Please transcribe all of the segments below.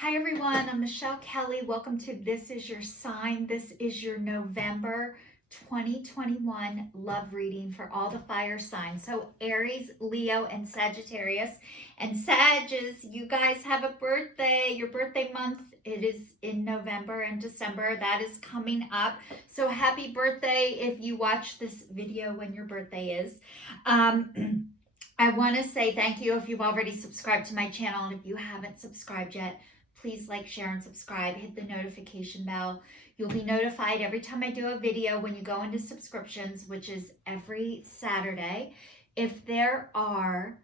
Hi everyone, I'm Michelle Kelly. Welcome to This Is Your Sign. This is your November 2021 love reading for all the fire signs. So Aries, Leo, and Sagittarius. And Sages, you guys have a birthday. Your birthday month, it is in November and December. That is coming up. So happy birthday if you watch this video when your birthday is. I want to say thank you if you've already subscribed to my channel, and if you haven't subscribed yet, please like, share, and subscribe. Hit the notification bell. You'll be notified every time I do a video when you go into subscriptions, which is every Saturday. If there are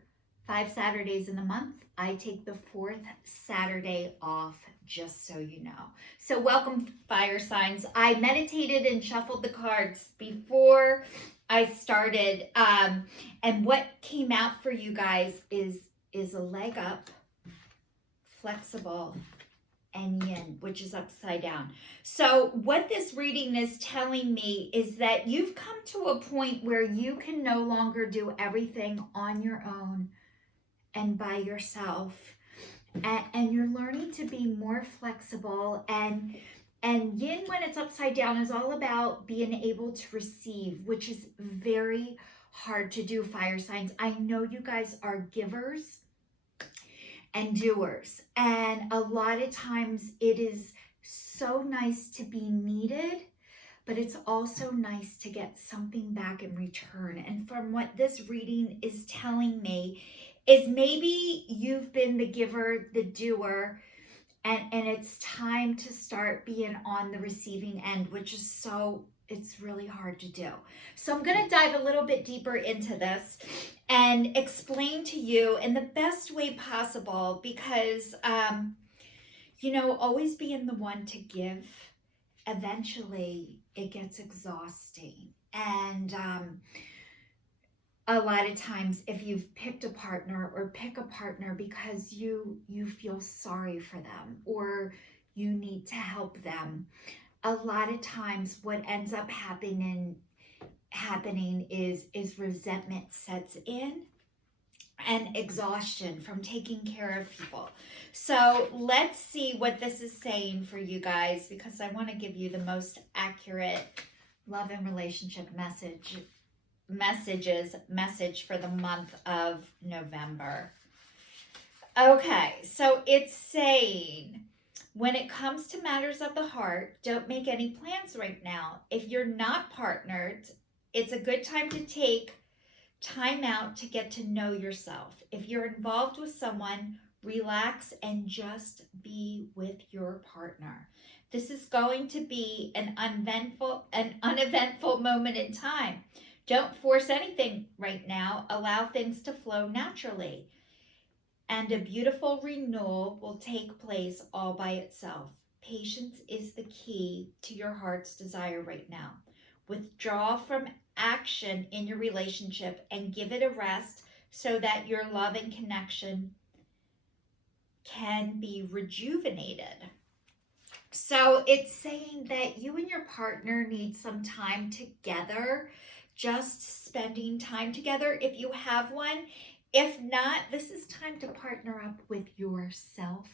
5 Saturdays in the month, I take the 4th Saturday off, just so you know. So welcome, fire signs. I meditated and shuffled the cards before I started. And what came out for you guys is a leg up, flexible, and yin, which is upside down. So what this reading is telling me is that you've come to a point where you can no longer do everything on your own and by yourself. And you're learning to be more flexible. And yin, when it's upside down, is all about being able to receive, which is very hard to do, fire signs. I know you guys are givers and doers, and a lot of times it is so nice to be needed, but it's also nice to get something back in return. And from what this reading is telling me is maybe you've been the giver, the doer, and it's time to start being on the receiving end, which is it's really hard to do. So I'm going to dive a little bit deeper into this and explain to you in the best way possible, because, always being the one to give, eventually it gets exhausting. And a lot of times, if you've picked a partner, or pick a partner because you feel sorry for them or you need to help them, a lot of times what ends up happening is resentment sets in and exhaustion from taking care of people. So let's see what this is saying for you guys, because I want to give you the most accurate love and relationship message for the month of November. Okay, so it's saying, when it comes to matters of the heart, don't make any plans right now. If you're not partnered, it's a good time to take time out to get to know yourself. If you're involved with someone, relax and just be with your partner. This is going to be an uneventful moment in time. Don't force anything right now. Allow things to flow naturally. And a beautiful renewal will take place all by itself. Patience is the key to your heart's desire right now. Withdraw from action in your relationship and give it a rest so that your love and connection can be rejuvenated. So it's saying that you and your partner need some time together, just spending time together if you have one. If not, this is time to partner up with yourself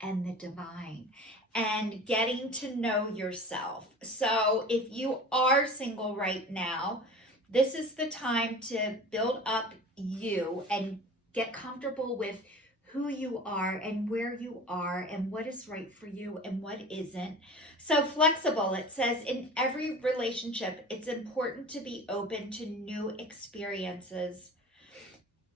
and the divine and getting to know yourself. So if you are single right now, this is the time to build up you and get comfortable with who you are and where you are and what is right for you and what isn't. So flexible, it says, in every relationship, it's important to be open to new experiences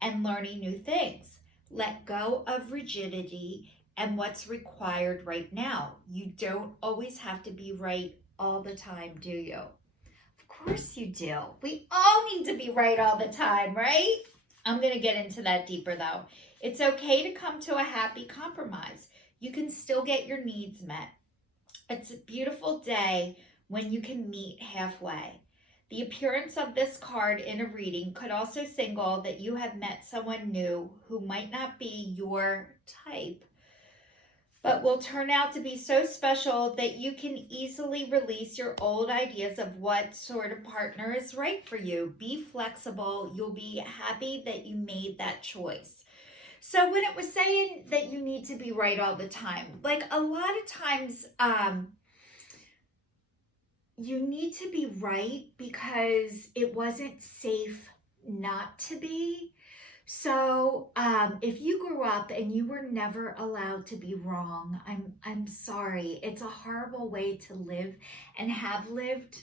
and learning new things. Let go of rigidity and what's required right now. You don't always have to be right all the time, do you? Of course you do. We all need to be right all the time, right? I'm going to get into that deeper though. It's okay to come to a happy compromise. You can still get your needs met. It's a beautiful day when you can meet halfway. The appearance of this card in a reading could also signal that you have met someone new who might not be your type, but will turn out to be so special that you can easily release your old ideas of what sort of partner is right for you. Be flexible. You'll be happy that you made that choice. So when it was saying that you need to be right all the time, like a lot of times, you need to be right because it wasn't safe not to be. So, if you grew up and you were never allowed to be wrong, I'm sorry. It's a horrible way to live and have lived.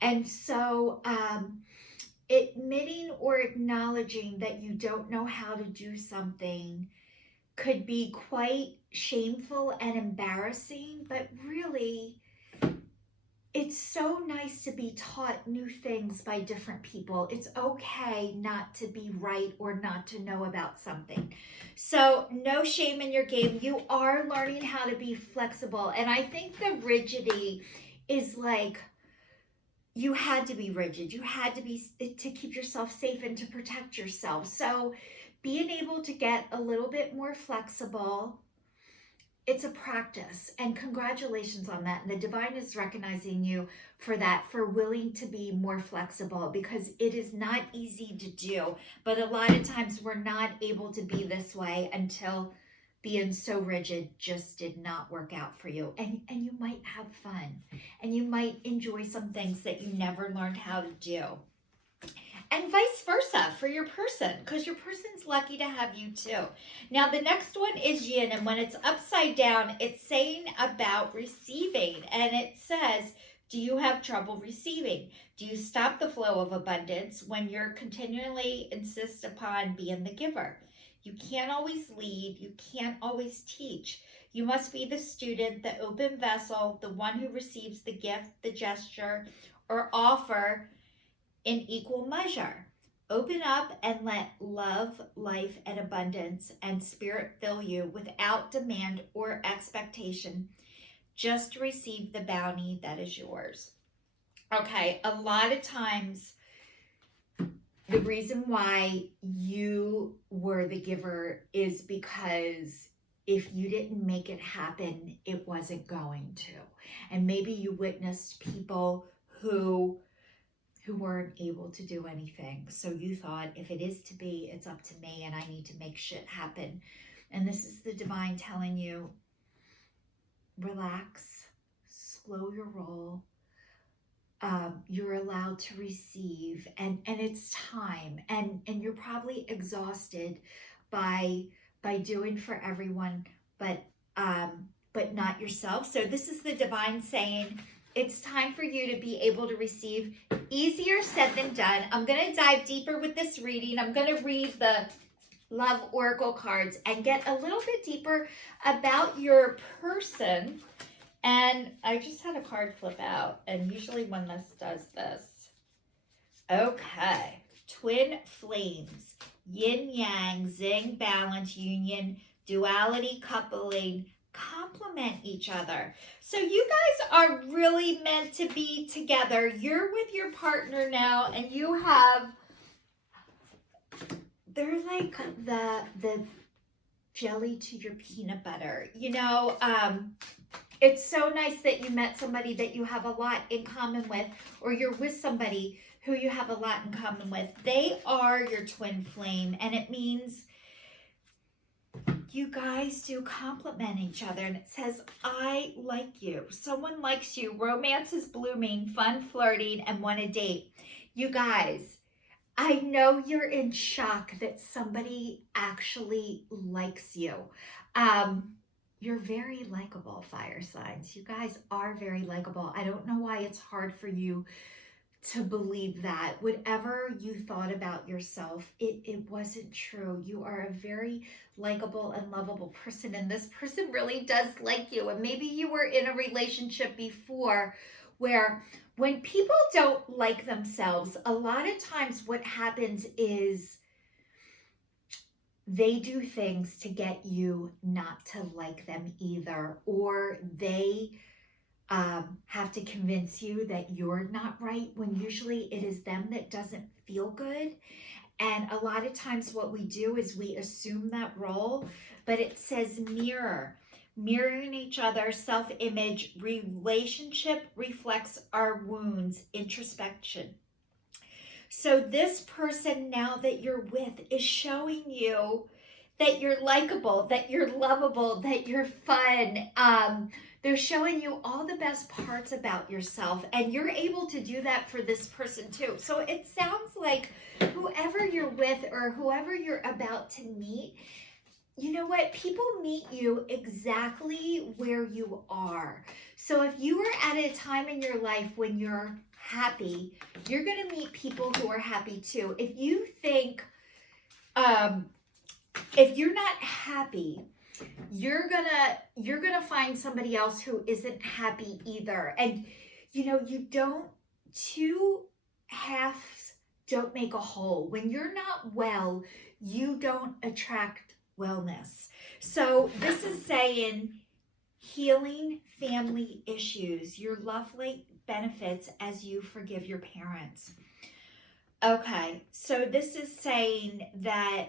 And so, admitting or acknowledging that you don't know how to do something could be quite shameful and embarrassing, but really, it's so nice to be taught new things by different people. It's okay not to be right or not to know about something. So, no shame in your game. You are learning how to be flexible. And I think the rigidity is like you had to be rigid. You had to be to keep yourself safe and to protect yourself. So, being able to get a little bit more flexible, it's a practice, and congratulations on that. And the divine is recognizing you for that, for willing to be more flexible, because it is not easy to do. But a lot of times we're not able to be this way until being so rigid just did not work out for you. And you might have fun and you might enjoy some things that you never learned how to do. And vice versa for your person, because your person's lucky to have you too. Now, the next one is yin, and when it's upside down, it's saying about receiving. And it says, do you have trouble receiving? Do you stop the flow of abundance when you're continually insist upon being the giver? You can't always lead. You can't always teach. You must be the student, the open vessel, the one who receives the gift, the gesture, or offer in equal measure. Open up and let love, life, and abundance and spirit fill you without demand or expectation. Just receive the bounty that is yours. Okay, a lot of times the reason why you were the giver is because if you didn't make it happen, it wasn't going to. And maybe you witnessed people who weren't able to do anything. So you thought, if it is to be, it's up to me and I need to make shit happen. And this is the divine telling you, relax, slow your roll. You're allowed to receive, and it's time, and you're probably exhausted by doing for everyone, but not yourself. So this is the divine saying, it's time for you to be able to receive. Easier said than done. I'm going to dive deeper with this reading. I'm going to read the Love Oracle cards and get a little bit deeper about your person. And I just had a card flip out, and usually when this does this. Okay. Twin flames. Yin yang, zing, balance, union, duality, coupling, complement each other. So you guys are really meant to be together. You're with your partner now, and you have, they're like the jelly to your peanut butter. You know, it's so nice that you met somebody that you have a lot in common with, or you're with somebody who you have a lot in common with. They are your twin flame, and it means you guys do complement each other. And it says, I like you. Someone likes you. Romance is blooming, fun flirting, and want a date. You guys, I know you're in shock that somebody actually likes you. You're very likable, fire signs. You guys are very likable. I don't know why it's hard for you to believe that. Whatever you thought about yourself, it wasn't true. You are a very likable and lovable person, and this person really does like you. And maybe you were in a relationship before where when people don't like themselves, a lot of times what happens is they do things to get you not to like them either, or they have to convince you that you're not right, when usually it is them that doesn't feel good. And a lot of times what we do is we assume that role, but it says mirror. Mirroring each other, self-image, relationship reflects our wounds, introspection. So this person now that you're with is showing you that you're likable, that you're lovable, that you're fun. They're showing you all the best parts about yourself, and you're able to do that for this person too. So it sounds like whoever you're with or whoever you're about to meet, you know what? People meet you exactly where you are. So if you are at a time in your life when you're happy, you're going to meet people who are happy too. If you think, if you're not happy, you're gonna find somebody else who isn't happy either. And you don't, two halves don't make a whole. When you're not well, you don't attract wellness. So this is saying healing family issues. Your love life benefits as you forgive your parents. Okay, so this is saying that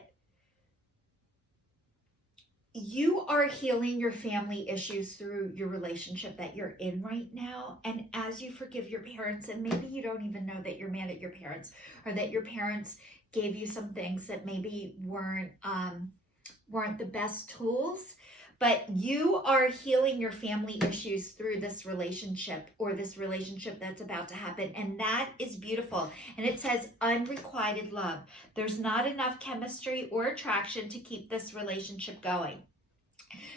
you are healing your family issues through your relationship that you're in right now. And as you forgive your parents, and maybe you don't even know that you're mad at your parents, or that your parents gave you some things that maybe weren't the best tools, but you are healing your family issues through this relationship, or this relationship that's about to happen. And that is beautiful. And it says unrequited love. There's not enough chemistry or attraction to keep this relationship going.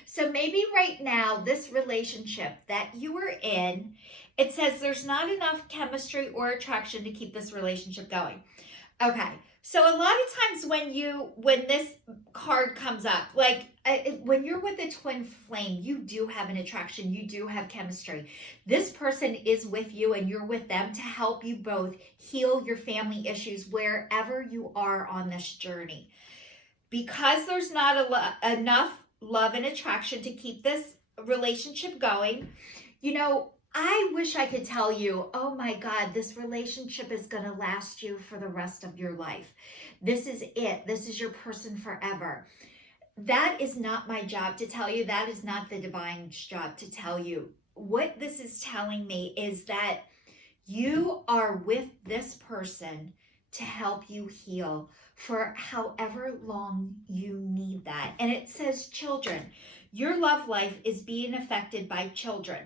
So maybe right now, this relationship that you are in, it says there's not enough chemistry or attraction to keep this relationship going. Okay. So a lot of times when this card comes up, like when you're with a twin flame, you do have an attraction, you do have chemistry. This person is with you and you're with them to help you both heal your family issues wherever you are on this journey. Because there's not enough love and attraction to keep this relationship going, I wish I could tell you, oh my God, this relationship is going to last you for the rest of your life. This is it. This is your person forever. That is not my job to tell you. That is not the divine's job to tell you. What this is telling me is that you are with this person to help you heal for however long you need that. And it says children. Your love life is being affected by children.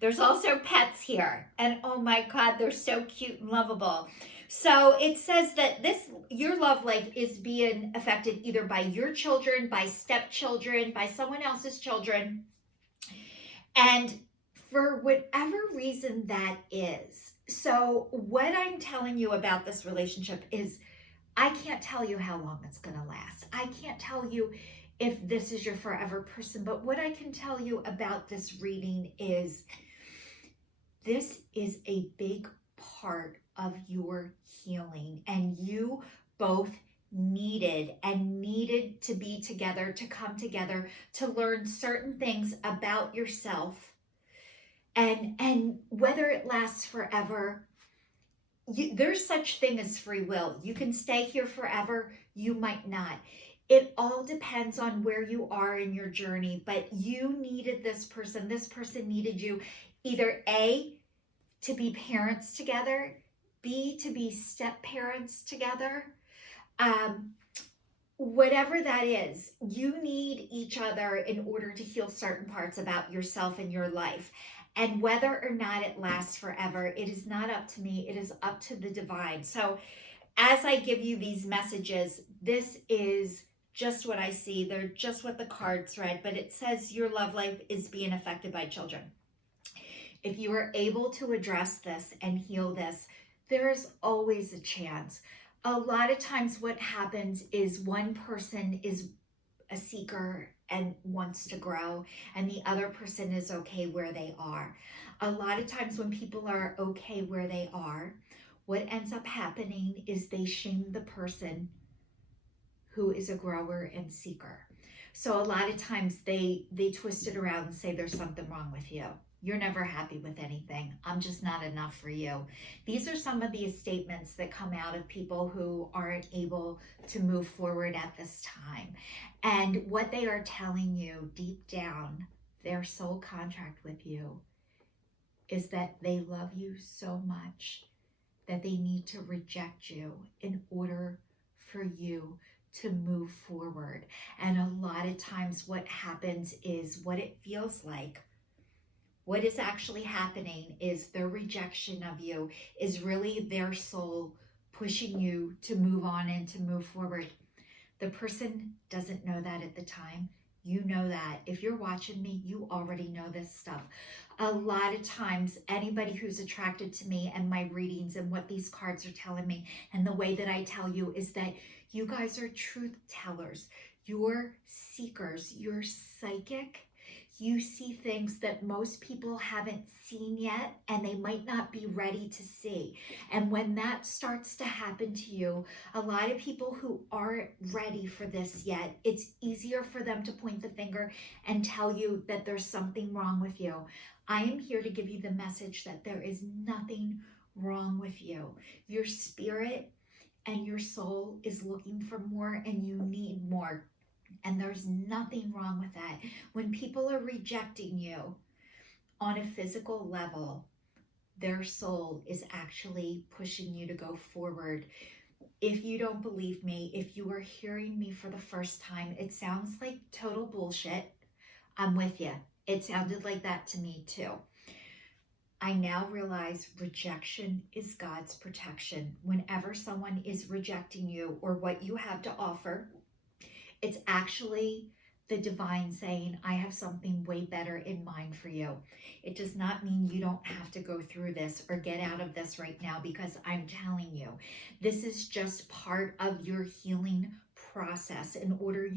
There's also pets here. And oh my God, they're so cute and lovable. So it says that your love life is being affected either by your children, by stepchildren, by someone else's children. And for whatever reason that is. So what I'm telling you about this relationship is I can't tell you how long it's going to last. I can't tell you if this is your forever person. But what I can tell you about this reading is this is a big part of your healing. And you both needed to be together, to come together, to learn certain things about yourself. And whether it lasts forever, there's such thing as free will. You can stay here forever, you might not. It all depends on where you are in your journey, but you needed this person needed you, either A, to be parents together, B, to be step parents together. Whatever that is, you need each other in order to heal certain parts about yourself and your life. And whether or not it lasts forever, it is not up to me. It is up to the divine. So as I give you these messages, this is just what I see. They're just what the cards read, but it says your love life is being affected by children. If you are able to address this and heal this, there is always a chance. A lot of times what happens is one person is a seeker and wants to grow, and the other person is okay where they are. A lot of times when people are okay where they are, what ends up happening is they shame the person who is a grower and seeker. So a lot of times they twist it around and say there's something wrong with you. You're never happy with anything. I'm just not enough for you. These are some of these statements that come out of people who aren't able to move forward at this time. And what they are telling you deep down, their soul contract with you, is that they love you so much that they need to reject you in order for you to move forward. And a lot of times what happens is what it feels like. What is actually happening is their rejection of you is really their soul pushing you to move on and to move forward. The person doesn't know that at the time. You know that. If you're watching me, you already know this stuff. A lot of times, anybody who's attracted to me and my readings and what these cards are telling me, and the way that I tell you is that you guys are truth tellers. You're seekers. You're psychic. You see things that most people haven't seen yet, and they might not be ready to see. And when that starts to happen to you, a lot of people who aren't ready for this yet, it's easier for them to point the finger and tell you that there's something wrong with you. I am here to give you the message that there is nothing wrong with you. Your spirit and your soul is looking for more, and you need more. And there's nothing wrong with that. When people are rejecting you on a physical level, their soul is actually pushing you to go forward. If you don't believe me, if you are hearing me for the first time, it sounds like total bullshit. I'm with you. It sounded like that to me too. I now realize rejection is God's protection. Whenever someone is rejecting you or what you have to offer, it's actually the divine saying, I have something way better in mind for you. It does not mean you don't have to go through this or get out of this right now, because I'm telling you, this is just part of your healing process in order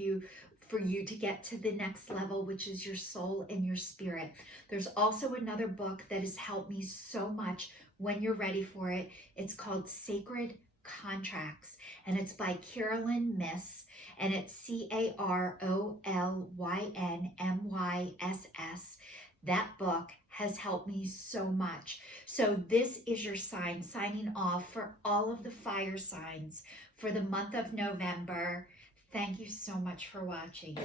for you to get to the next level, which is your soul and your spirit. There's also another book that has helped me so much when you're ready for it. It's called Sacred Contracts, and it's by Carolyn Myss, and it's CarolynMyss. That book has helped me so much. So this is your sign, signing off for all of the fire signs for the month of November. Thank you so much for watching.